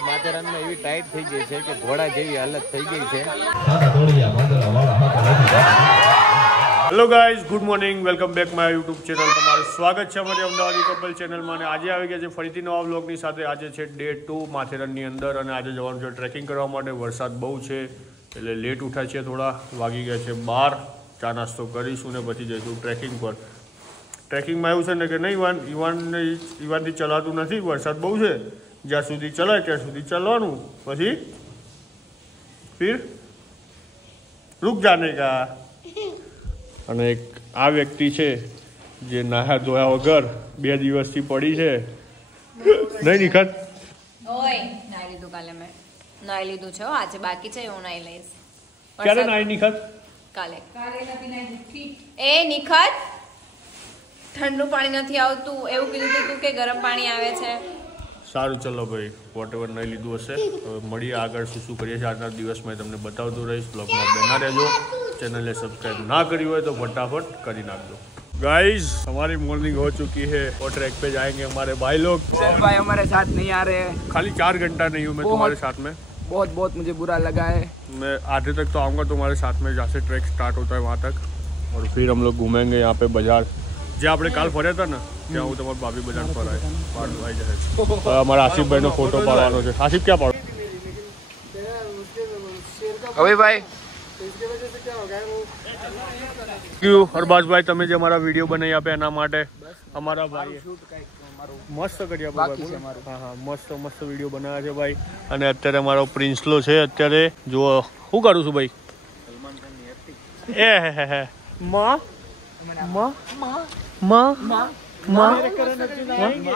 વરસાદ માથેરાનમાં એવી ટાઈટ થઈ ગઈ છે કે ઘોડા જેવી હાલત થઈ ગઈ છે. Hello guys, good morning, welcome back my YouTube channel. તમારું સ્વાગત છે અમારી અમદાવાદી કપલ ચેનલમાં. અને આજે આવી ગયા છે ફરીથી નવા વ્લોગની સાથે. આજે છે ડે 2 માથેરાનની અંદર અને આજે જવાનું છે ટ્રેકિંગ કરવા માટે. વરસાદ બહુ છે એટલે લેટ ઉઠ્યા છે, થોડા વાગી ગયા છે 12. ચા નાસ્તો કરીશું ને પછી જઈશું ટ્રેકિંગ પર. ટ્રેકિંગમાં એવું છે ને કે નહીં ઈવાનથી ચલાતું નથી, વરસાદ બહુ છે. જ્યાં સુધી ચલાય ત્યાં સુધી ચાલવાનું, પછી ફિર રૂક જાને કા. અને એક આ વ્યક્તિ છે જે નાહ્યા ધોયા વગર 2 દિવસથી પડી છે. નહીં નિખત? ઓય નાઈ લીધું, કાલે મેં નાઈ લીધું છે. આજે બાકી છે, હું નાઈ લઈશ. ક્યારે નાઈ નિખત? કાલે નથી નાઈ. એ નિખત, ઠંડુ પાણી નથી આવતું એવું કીધું તું કે ગરમ પાણી આવે છે. સારું, ચલો ભાઈ, વોટ એવર નહીં લીધું હશે. હવે મળીએ આગળ શું કરીએ છીએ આજના દિવસમાં તમને બતાવતું રહીશ. બ્લોગમાં બના રહેજો. ચેનલને સબસ્ક્રાइब ना करी हो तो फटाफट करी नाख दो. गाइस, हमारी मॉर्निंग हो चुकी है और ट्रैक पे जाएंगे हमारे भाई लोग. भाई हमारे साथ नहीं आ रहे हैं. खाली 4 घंटा नहीं हूँ मैं तुम्हारे साथ में. बहुत मुझे बुरा लगा है. मैं आधे तक तो आऊँगा तुम्हारे साथ में, जहाँ से ट्रैक स्टार्ट होता है वहाँ तक. और फिर हम लोग घूमेंगे यहाँ पे बाजार. જ્યાં આપણે કાલ ફર્યા હતા ને ત્યાં હું તમારા ભાભી બજાર પર આવી જાય. અમારા આસિફભાઈનો ફોટો પાડવાનો છે. આસિફ ક્યાં પાડો? હવે ભાઈ હરબાજભાઈ, તમે જે અમારા વિડીયો બનાવી આપે એના માટે અમારા ભાઈ મસ્ત કરી આપ્યો. હા, મસ્ત વિડીયો બનાવ્યા છે ભાઈ. અને અત્યારે અમારો પ્રિન્સલો છે. અત્યારે જો શું કરું છું ભાઈ? એ માં માં माँ माँ मेरे करण अर्जुन आएंगे,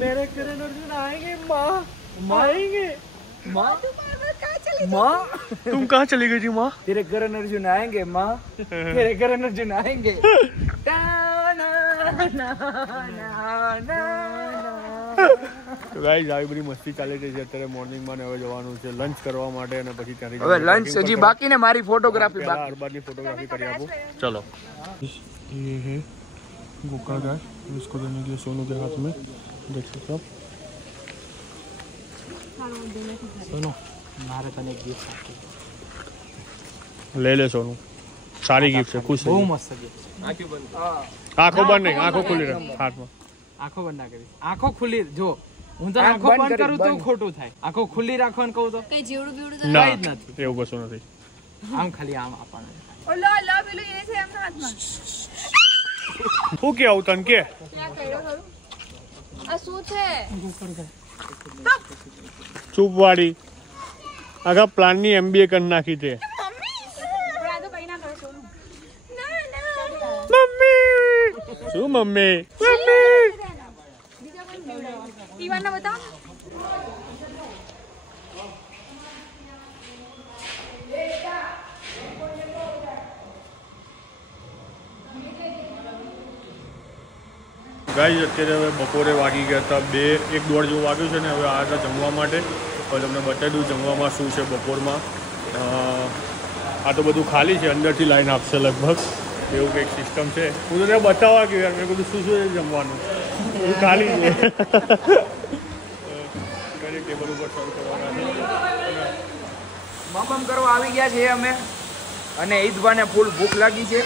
मेरे करण अर्जुन आएंगे. माँ आएंगे. माँ तुम कहाँ चली गई थी माँ? तेरे करण अर्जुन आएंगे माँ, तेरे करण अर्जुन आएंगे. તો ગાઈઝ, આવી બધી મસ્તી ચાલી રહી છે અત્યારે મોર્નિંગમાં. ને હવે જવાનું છે લંચ કરવા માટે અને પછી ત્યાંથી હવે લંચ હજી બાકી ને મારી ફોટોગ્રાફી બાકી. અરબાદની ફોટોગ્રાફી કરી આપું. ચલો. ये है गोका गाय, इसको देने के लिए सोनू के हाथ में. देख सकते हो सोनू, मारे तने गिफ्ट ले ले सोनू. सारी गिफ्ट है, खुश है. બહુ મસ્ત गिफ्ट. आंखों बंद नहीं, आंखों खुली रख हाथમાં. આંખો બંધ ના કરી. આંખો ખુલ્લી જો હું તો આંખો બંધ કરું તો ખોટું થાય. આંખો ખુલ્લી રાખવાનું કહું તો કઈ જીવડું બીવડું ના, નથી એવું કશું નથી. આમ ખાલી આમ આપવાનું. ઓલો પેલું એ છે એમના હાથમાં. હું કે આવું તને કે ક્યાં કર્યો ખરું? આ શું છે? ચૂપ વાળી આખા પ્લાનની MBA કરી નાખી તે. મમ્મી શું મમ્મી? ઈવાનને બતાવ. ગાઈઝ, અત્યારે હવે બપોરે વાગી ગયા હતા 1-1:30 જેવું વાગ્યું છે ને. હવે આ હતા જમવા માટે. હવે તમને બતાવી દઉં જમવામાં શું છે બપોરમાં. આ તો બધું ખાલી છે, અંદરથી લાઈન આપશે લગભગ, એવું કંઈક સિસ્ટમ છે. હું તો બતાવવા ગયો યાર, મેં કીધું શું છે જમવાનું. બધું ખાલી છે. ટેબલ ઉપર સર્વ કરવાના છે. મમ કરવા આવી ગયા છે અમે. અને ઈદભાને ફૂલ ભૂખ લાગી છે.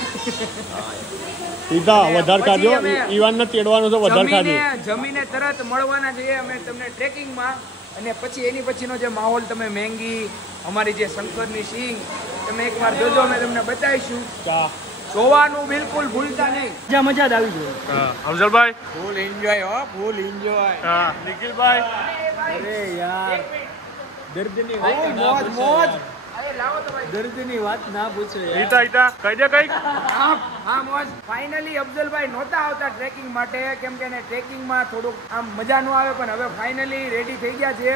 સીધા વધારે ખાજો. ઈવાનને તેડવાનું છે, વધારે ખાજો. જમીને તરત મળવાના છીએ અમે તમને ટ્રેકિંગમાં. અને પછી એની પછીનો જે માહોલ તમે મેંગી, અમારી જે શંકરની સિંગ, તમે એકવાર જોજો, અમે તમને બતાવીશું. જોવાનું બિલકુલ ભૂલતા નહીં. મજા જ આવી જોઈએ. અફઝલભાઈ ફૂલ એન્જોય હો, ફૂલ એન્જોય. હા, નિખિલભાઈ અરે યાર, દર્દની વાત મોજ મોજ. દર્દની વાત ના પૂછો યાર. ઈટા કહી દે કઈક. હા મોજ. ફાઇનલી અફઝલભાઈ નહોતા આવતા ટ્રેકિંગ માટે, કેમ કે ટ્રેકિંગમાં થોડુંક આમ મજા ન આવે, પણ હવે ફાઇનલી રેડી થઈ ગયા છે.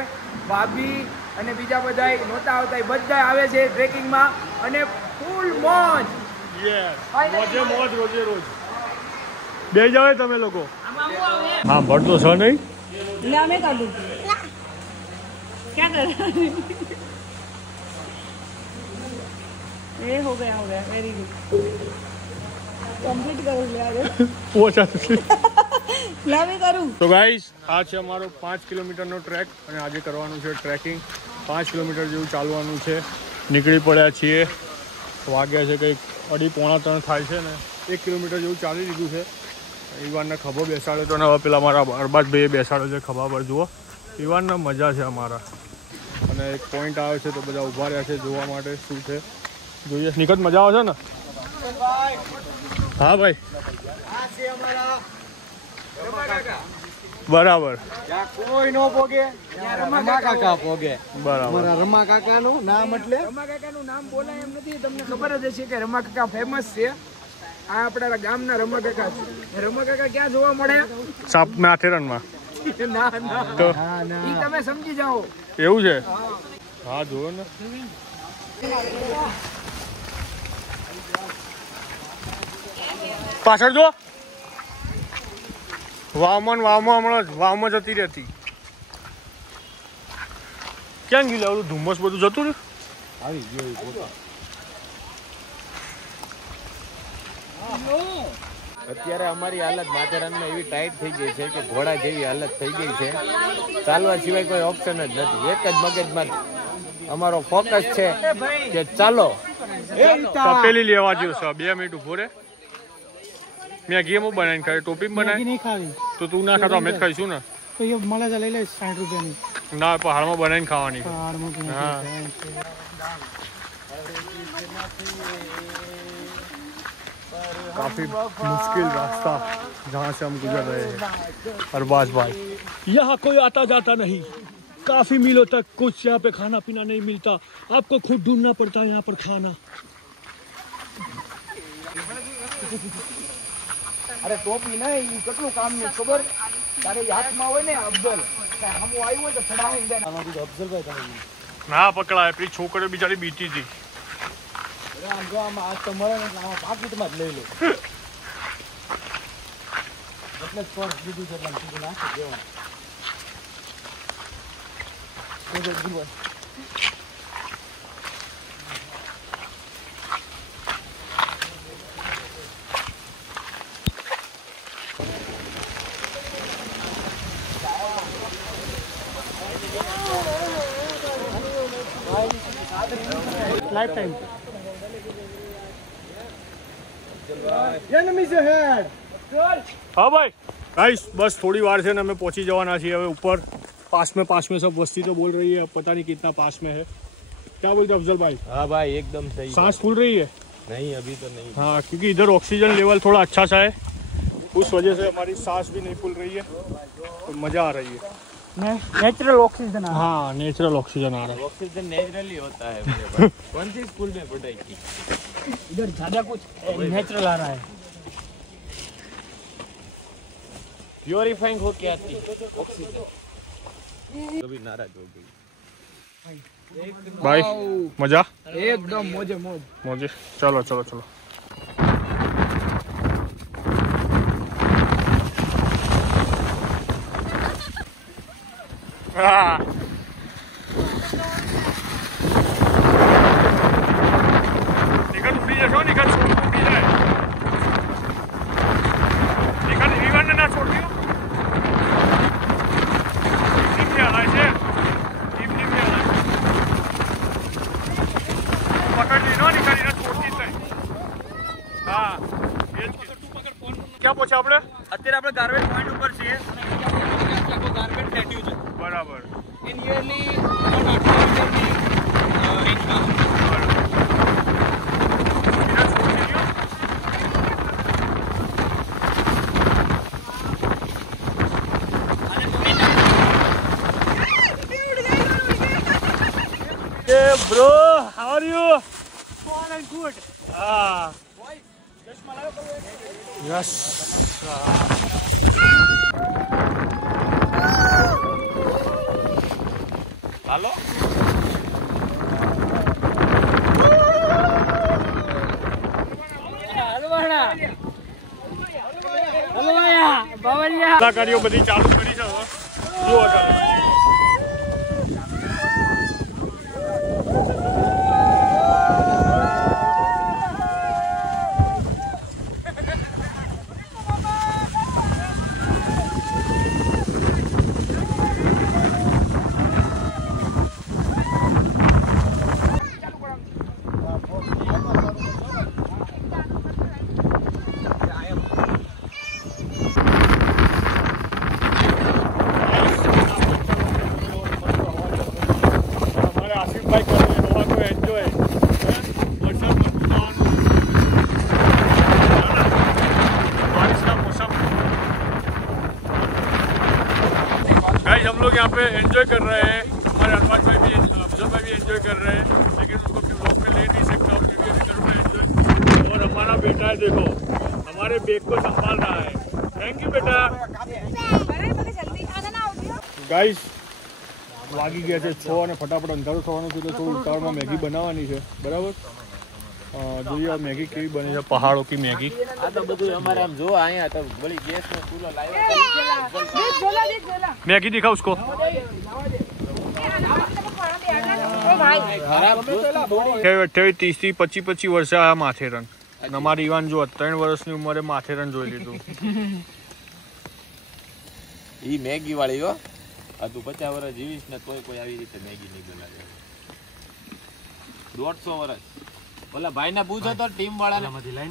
ભાભી અને બીજા બધા નહોતા આવતા, બધા આવે છે ટ્રેકિંગમાં અને ફૂલ મોજ. મોજે મોજ, રોજે રોજ. બે જાવે તમે લોકો. હા, ભરતો છો નહીં? ના, મેં કાઢું. क्या कर रहा है? ये हो गया वेरी गुड. कंप्लीट कर लिया वो. वो अच्छा તો ગાઈસ આ છે અમારો 5 કિલોમીટરનો ટ્રેક અને આજે કરવાનું છે ટ્રેકિંગ. 5 કિલોમીટર જેવું ચાલવાનું છે. નીકળી પડ્યા છીએ. વાગ્યા છે કંઈક 2:30-3 થાય છે ને 1 કિલોમીટર જેવું ચાલી લીધું છે. ઈવાનને ખભો બેસાડ્યો તો ને હવે પેલા મારા અરબાજભાઈએ બેસાડ્યો છે ખભા પર. જુઓ ઈવાનના મજા છે અમારા. અને એક પોઈન્ટ આવે છે તો બધા ઊભા રહ્યા છે જોવા માટે શું છે જોઈએ. નિકટ મજા આવે છે ને? હા ભાઈ બરાબર. કોઈ નો પોગે રમા કાકા પોગે. બરાબર. રમા કાકાનું નામ એટલે રમા કાકાનું નામ બોલાય એમ નથી. તમને ખબર જ હશે કે રમા કાકા ફેમસ છે. આ આપણા ગામના રમા કાકા છે. રમા કાકા ક્યાં જોવા મળે? સાપ માથેરણમાં. ના ના તો ઈ તમે સમજી જાઓ. એવું છે? હા જોયો ને. પાછળ જો વાવમાં હમણાં જતી રહેતી. ક્યાં ગયું ઓલું ધુમ્મસ બધું જતું રહ્યું? આવી ગયો અત્યારે અમારી હાલત માથેરાનમાં એવી ટાઈટ થઈ ગઈ છે કે ઘોડા જેવી હાલત થઈ ગઈ છે. ચાલવા સિવાય કોઈ ઓપ્શન જ નથી. એક જ મગજમાં અમારો ફોકસ છે કે ચાલો. તપેલી લેવા જેવું છે. 2 મિનિટ ઉભો રે. મેં ગેમ બનાવીને ખાઈ. ટોપી બનાવી નહીં ખાવી તો તું ના ખાતો અમે જ ખાઈશું ને. તો એ મળે છે લઈ લે 60 રૂપિયાની. ના પહાડમાં બનાવીને ખાવાની. પહાડમાં પણ हाँ काफी मुश्किल रास्ता जहाँ से हम गुजर रहे हैं. अरबाज भाई यहाँ कोई आता जाता नहीं. काफी मीलों तक कुछ यहाँ पे खाना पीना नहीं मिलता. आपको खुद ढूंढना पड़ता है यहाँ पर खाना. અરે ટોપી ના એ કેટલું કામ ની ખબર? તારે હાથમાં હોય ને અફઝલ હમો આવ્યું હોય તો ફડાવીને દે. અફઝલભાઈ તમે ના પકડાય. પેલી છોકરીઓ બિચારી બીતી હતી. આમ જો આમાં આજ તો મળે ને આમાં પાકીટમાં જ લઈ લે. એટલે જ પર્સ દીધું છે એટલે સીધું નાખી દેવાનું. Life time. हाँ भाई गाइस बस थोड़ी बार से ना हमें पहुंची जवाना चाहिए. હવે ऊपर पास में सब वस्ती तो बोल रही है. अब पता नहीं कितना पास में है. क्या बोलते हो अफजल भाई? हाँ भाई एकदम सही. सांस फूल रही है? नहीं अभी तो नहीं. हाँ क्योंकि इधर ऑक्सीजन लेवल थोड़ा अच्छा सा है. उस वजह से हमारी सांस भी नहीं फूल रही है. तो मजा आ रही है. Natural oxygen. हाँ नेचुरल ऑक्सीजन आ रहा है. ऑक्सीजन नेचुरली होता है. कौन सी स्कूल में पढ़ाई की? इधर ज्यादा कुछ नेचुरल आ रहा है. प्योरीफाइंग हो क्या आती ऑक्सीजन. कभी नाराज हो गई भाई मजा એકદમ મોજે મોજ. मौजे. चलो चलो चलो. हाँ. निकल उड़ी जाओ. निकल उड़ी जाए. निकल ईवान ना छोड़ दियो. नीचे आना है. नीचे आना है. पकड़ ली ना. निकल ना छोड़ती नहीं. हाँ क्या पूछा आपने? અત્યારે આપણે ગાર્બેજ પોઈન્ટ ઉપર છીએ. ગાર્બેજ પ્લેટ્યુ છે बराबर. એ નિયરલી 1.5 મીટરની રેન્જમાં. Hey bro, how are you? Fine and good. Ah. Yes. હાલો. કલાકારીઓ બધી ચાલુ કરી છે. જુઓ ચાલો. लोग यहाँ पे एंजॉय कर रहे हैं। हमारे अरबाज भाई भी, अफजल भाई भी एंजॉय कर रहे हैं, लेकिन उनको अपने ब्लॉग में ले नहीं सकता, उन्हें भी अभी कर रहा है एंजॉय। और हमारा बेटा है, देखो हमारे बैग को संभाल रहा है। थैंक यू बेटा। गाइस વાગી ગયા છે 6 અને ફટાફટ અંધારું થવાનું છે, તો થોડું ઉતાવળમાં મેગી બનાવવાની છે, બરાબર? જોઈએ આ મેગી કેવી બને છે, પહાડો કી મેગી। આ તો બધું અમારે આમ જો અહીંયા તો બળી ગેસનો ચૂલો લાવ્યો। मैगी दिखा उसको। અઠ્યાવીસ 30-25 વર્ષે આ માથેરન, અમારી ઈવાન જો 3 વર્ષની ઉંમરે માથેરન જોઈ લીધું। ઈ મેગી વાળી હો, આ તું 50 વર્ષ જીવીશ ને તોય કોઈ આવી રીતે મેગી નહીં બનાવે। 150 વર્ષ ઓલા ભાઈને પૂછો તો ટીમ વાળાને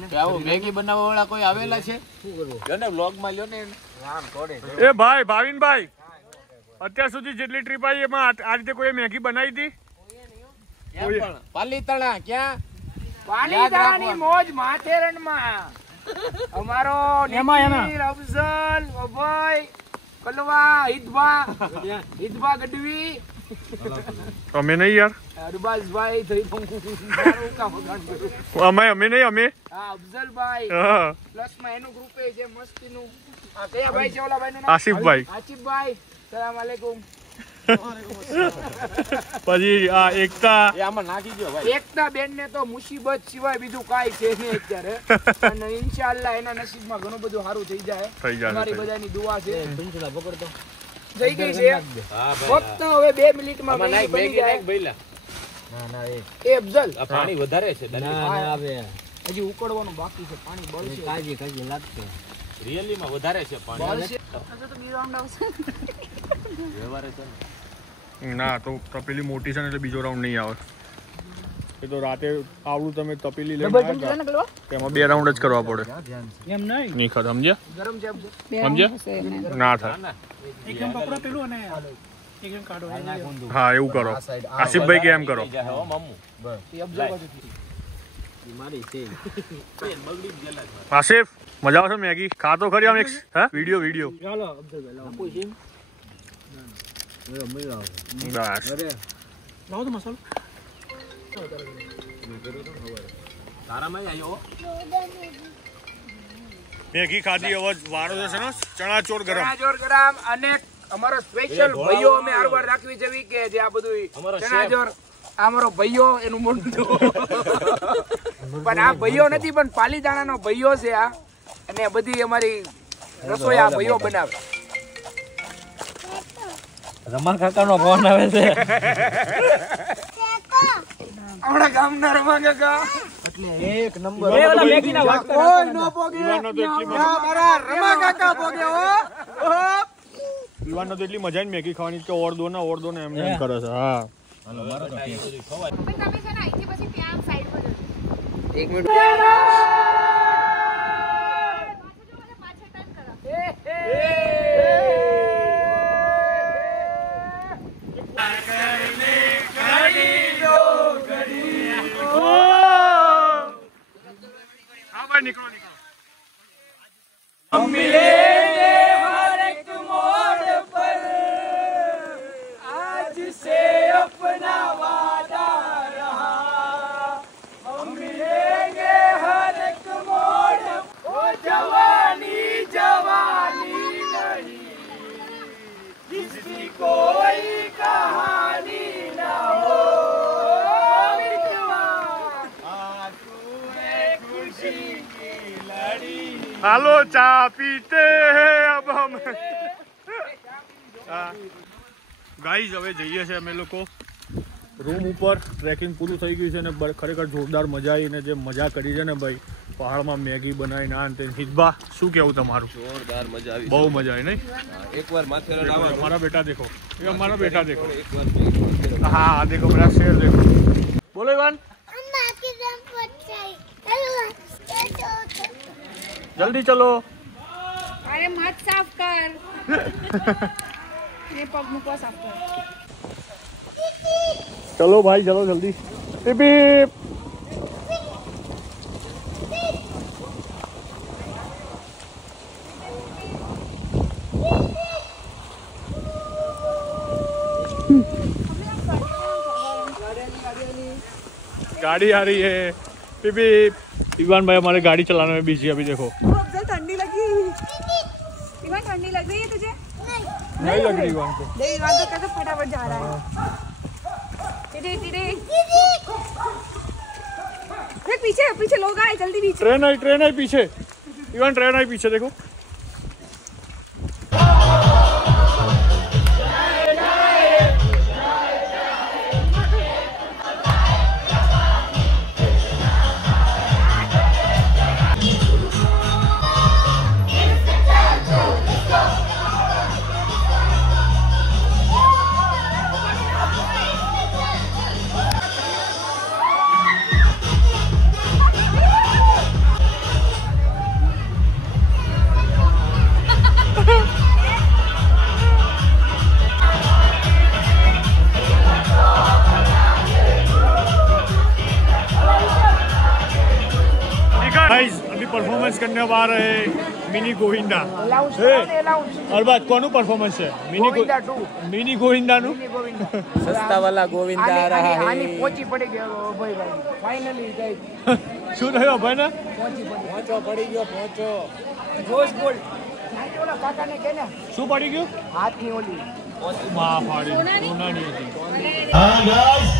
કે આવો મેગી બનાવવા વાળા કોઈ આવેલા છે? લ્યો ને વ્લોગમાં લ્યો ને નામ થોડે। એ ભાઈ ભાવિનભાઈ, અત્યાર સુધી જેટલી ટ્રીપ આવી એમાં આ રીતે કોઈ મેગી બનાવી હતી? પાલીતાણા ક્યાં? પાલીતાણાની મોજ માથેરણમાં અમારો નીતિન, અફઝલ, અભય, કલવા, હિતભા ગઢવી, અમે નહીં યાર, અરબાઝભાઈ થઈ અમે નહીં, અમે હા અફઝલભાઈ પ્લસમાં એનું ગ્રુપ છે મસ્તીનું। આ કયા ભાઈ છે ઓલા ભાઈનું નામ? આસિફભાઈ। આસિફભાઈ, સલામ આલેકુમ। પછી આ એકતા, એ આમાં નાખી દો ભાઈ। એકતા બેન ને તો મુસીબત સિવાય બીજું કાંઈ છે નહીં અત્યારે, અને ઇન્શાઅલ્લાહ એના નસીબમાં ઘણું બધું સારું થઈ જાય। અમારી બધાની દુઆ છે। થઈ ગઈ છે ફક્ત હવે 2 મિનિટમાં મેગી બની જાય। એ અફઝલ આ પાણી વધારે છે, હજી ઉકળવાનું બાકી છે, પાણી બળશે, રિયલી માં વધારે છે પાણી। બળશે। વ્યવહારે છે ને ના તો તપેલી મોટી છે ને એટલે બીજો રાઉન્ડ નહીં આવે। એ તો રાતે આવડું તમે તપેલી લઈને આવ્યા તેમાં 2 રાઉન્ડ જ કરવા પડે, એમ નહીં નહીં ખબર, સમજ્યા? ગરમ છે અફઝલ? સમજ્યા? ના થાય। એકદમ પકડો પેલું અને એકદમ કાઢો। હા એવું કરો, આસિફભાઈ કે એમ કરો। એ અફઝલ બાજુથી આસિફ મજા આવશે મેગી? ખા તો ખરી આમ એક વિડીયો। ચાલો અફઝલભાઈ લાવો બસ લાવો તો મસાલો। તારામાં આવ્યો મેગી ખાધી, હવે વારો છે ને ચણાચોર ગરમ। ચણાચોર ગરમ, અને અમારો સ્પેશિયલ ભાઈઓ અમે હરવાર રાખવી છે કે જે આ બધું ચણાચોર અમારો ભાઈઓ એનું મોઢું પણ આ ભાઈઓ નથી, પણ પાલીતાણાનો ભાઈઓ છે આ, અને બધી અમારી રસોઈ આ ભાઈઓ બનાવે। રમા કાકાનો ફોન આવે છે। આપણા ગામના રમા કાકા એક નંબર એ ઓલા મેગી ના વાત કોઈ નો પોગે મારા રમા કાકા પોગે હો। ઈવાનનો તો એટલી મજા ને મેગી ખાવાની કે ઓર દો ને એમ કરે છે। હા એક મિનિટ હા ભાઈ નીકળો। हम मिलेंगे हर एक मोड़ पर, आज से अपना वादा रहा। हम मिलेंगे हर एक मोड़, ओ जवानी जवानी नहीं, जिसकी कोई कहानी ना हो। खुशी की लड़ी હાલો ચા પીતે હે અબ હમ। ગાઈઝ હવે જઈએ છીએ અમે લોકો રૂમ ઉપર। ટ્રેકિંગ પૂરું થઈ ગયું છે ને ખરેખર જોરદાર મજા આવી, ને જે મજા કરી છે ને ભાઈ, પહાડમાં મેગી બનાવીને આ તે। હિતભા શું કેવું તમારું? જોરદાર મજા આવી, બહુ મજા આવી નહીં? એકવાર માથેરાન આવો। हमारा बेटा देखो, ये हमारा बेटा देखो। हाँ देखो मेरा शेर देखो। बोलो इवान, जल्दी चलो। अरे मत साफ कर। ये पग मुको साफ कर। चलो भाई चलो जल्दी। टिप गाड़ी आ रही है। इवान भाई हमारे गाड़ी चलाने में बिजी अभी देखो। ठंडी लगी। इवान ठंडी लग रही है तुझे? नहीं लग रही इवान को। इवान तो कैसे फटाफट जा रहा है। पीछे पीछे लोग आए, जल्दी पीछे। ट्रेन आई पीछे। इवान ट्रेन आई पीछे देखो। अभी परफॉर्मेंस करने आ रहे मिनी गोविंदा। और बात कौन परफॉर्मेंस है? मिनी गोविंदा नु સસ્તા વાલા ગોવિંદા આ રહા હે પહોંચી પડી ગયો ભાઈ ફાઇનલી ગાઈસ શું થયો ભાઈ ને? પહોંચો પડી ગયો પહોંચો જોશ ગોલ્ડ સાચી ઓલા કાકાને કે ને શું પડી ગયું? હાથની ઓલી માં ફાડી સોનાની હતી। હા ગાઈસ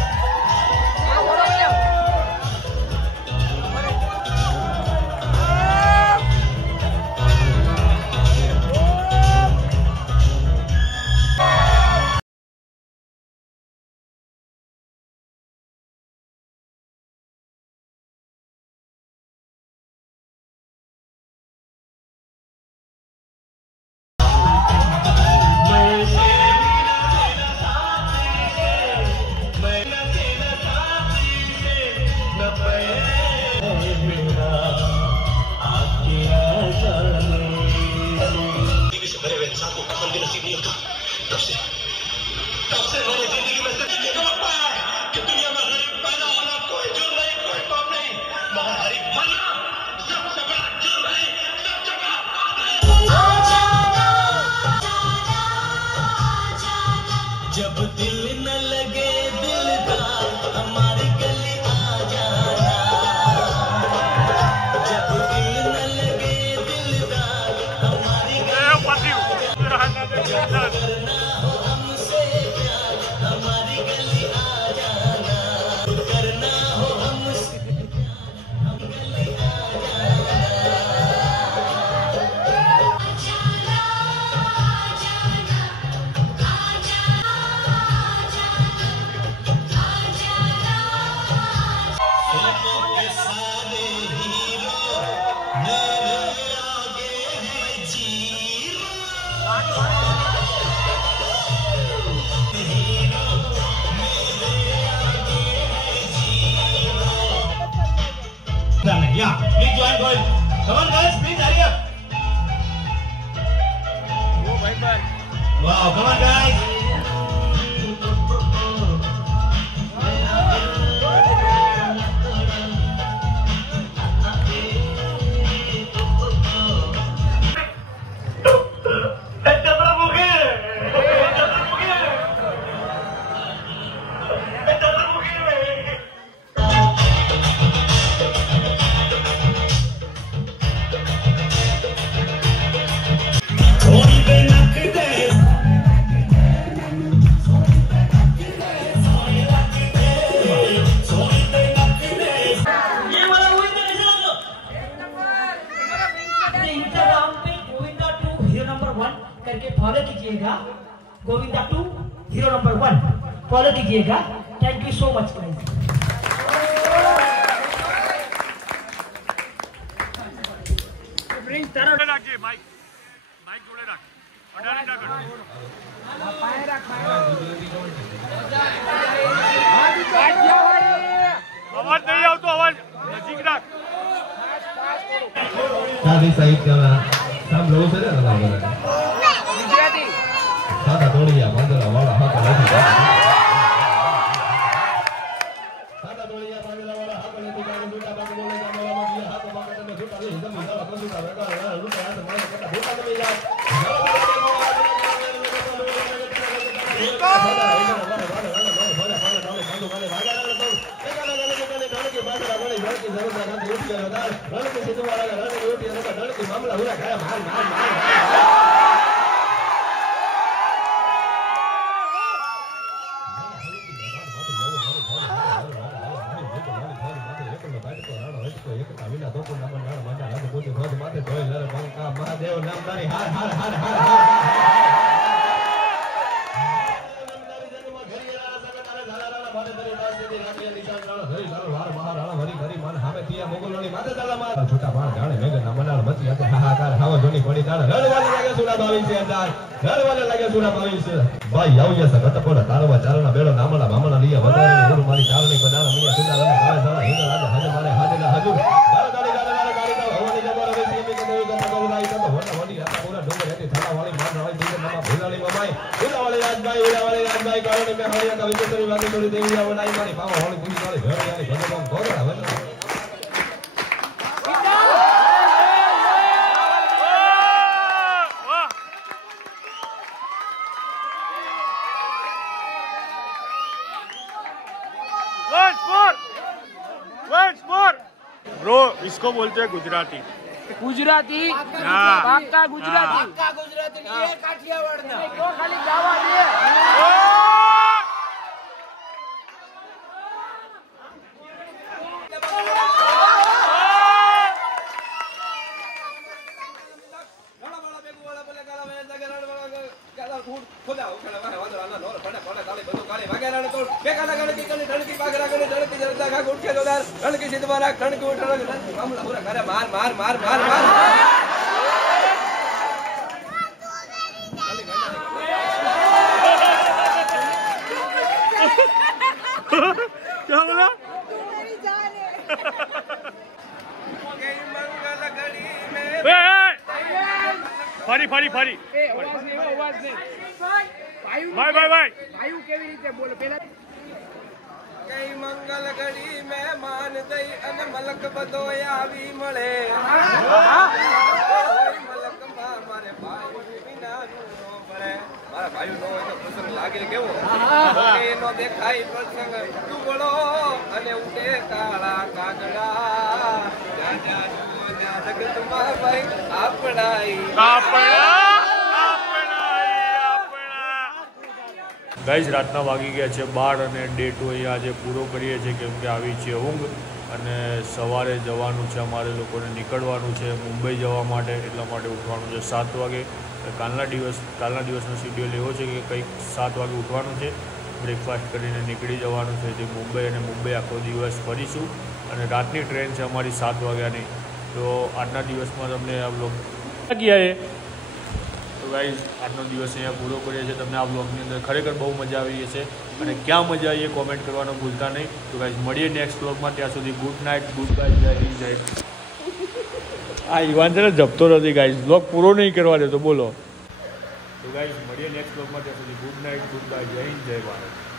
जब दिल न लगे दिलदार हमारी गली आ जाना। जब दिल न लगे दिलदार हमारी गली करना हो हमसे प्यार हमारी गली आ जाना। करना हो हमसे प्यार हम गली आ Yeah, please join boys. Come on guys, please hurry up. Wow, come on guys. करके फॉलो कीजिएगा। गोविंदा 2 हीरो नंबर 1 फॉलो कीजिएगा। Thank you so much guys. Prince तरह રાખજે માઈક જોડે રાખ અડાડી ના કર પાય રાખ અવાજ નહીં આવતો અવાજ નજીક રાખ शादी सहित का सब लोगों से ना ગુજરાતી सादा तोड़िया बांधला वाला हाथ लेके सादा तोड़िया बांधला वाला हाथ लेके गाने लूटा बांध बोलेगा मेरा मत हाथ बांध में झूठा नहीं हिंदा मिला अपन झूठा बेटा लूटा हाथ मार के झूठा नहीं यार સિદ્ધવાળા રણ રોટી અને ડળકી મામલા ઉરા ઘરે માર માર માર મહાદેવ નામદારી હાર હાર હાર હાર છોટા બાળ જાણે મેઘ ના મનાળ મચી હતી હાહાકાર હાવા જોની પડી જાણે રડવાને લાગે સુરા 22,000 રડવાને લાગે સુરા 22 ભાઈ આવ્યા છે ગટપોડા તારવા ચારણા બેડો નામલા બામણા લીયા વધારે ગુરુ મારી ચારણી બદાણા મિયા સુંદર અને કાળા જાણા હિંદ લાગે હજ મારે હાજના હજુર ગાડી હવાની જબર વેસી મી કે દેવી ગતા ગોરાઈ તો વડા વડી હતા પૂરા ડોંગર હતી થાળા વાળી માન વાળી દીકર નામા ભૂલાળી મમાઈ ઉડાવાળી રાજભાઈ કારણે મે હળિયા કા વિજેતરી વાગે થોડી દેવી આવનાઈ મારી પાવા હોળી પૂરી વાળી ભેળિયાની ભગવાન ગોરા વડા ब्रो इसको बोलते हैं गुजराती ગુજરાતી हाँ। પાક્કા ગુજરાતી એ કાઠિયાવાડના તો ખાલી ગાવા દે માર માર માર માર માર क्या बोला ફરી ફરી ફરી બાય બાય બાય ભાઈ કેવી રીતે બોલો પેલા કઈ મંગલ ઘડી મહેમાન દઈ અને મલક બધો આવી મળે મલક માં મારે ભાઈ વિના નો પડે મારા ભાઈ નો હોય તો પ્રસંગ લાગે કેવો એનો દેખાય પ્રસંગ ટુકડો અને ઉડે કાળા કાગડા જગતમાં ભાઈ આપણાઈ ગાઈઝ રાતના વાગી ગયા છે 12 અને ડે 2 અહીંયા આજે પૂરો કરીએ છીએ કેમ કે આવી છે ઊંઘ અને સવારે જવાનું છે અમારે લોકોને નીકળવાનું છે મુંબઈ જવા માટે એટલા માટે ઉઠવાનું છે 7 વાગે કાલના દિવસનો શિડ્યુલ એવો છે કે કંઈક 7 વાગે ઉઠવાનું છે બ્રેકફાસ્ટ કરીને નીકળી જવાનું છે જે મુંબઈ અને મુંબઈ આખો દિવસ ફરીશું અને રાતની ટ્રેન છે અમારી 7 વાગ્યાની તો આજના દિવસમાં તમને આ બ્લોગ ગયા તો ગાઈઝ આજનો દિવસ અહીંયા પૂરો કરીએ છીએ તમને આ બ્લોગની અંદર ખરેખર બહુ મજા આવી છે અને ક્યાં મજા આવી એ કોમેન્ટ કરવાનું ભૂલતા નહીં તો ગાઈઝ મળીએ નેક્સ્ટ બ્લોગમાં ત્યાં સુધી ગુડ નાઇટ ગુડ બાય જય હિન્દ જય આ યુવાન છે ને જપતો નથી ગાઈઝ બ્લોગ પૂરો નહીં કરવા દેતો બોલો તો ગાઈઝ મળીએ નેક્સ્ટ બ્લોગમાં ત્યાં સુધી ગુડ નાઇટ ગુડ બાય જય હિન્દ જય ભારત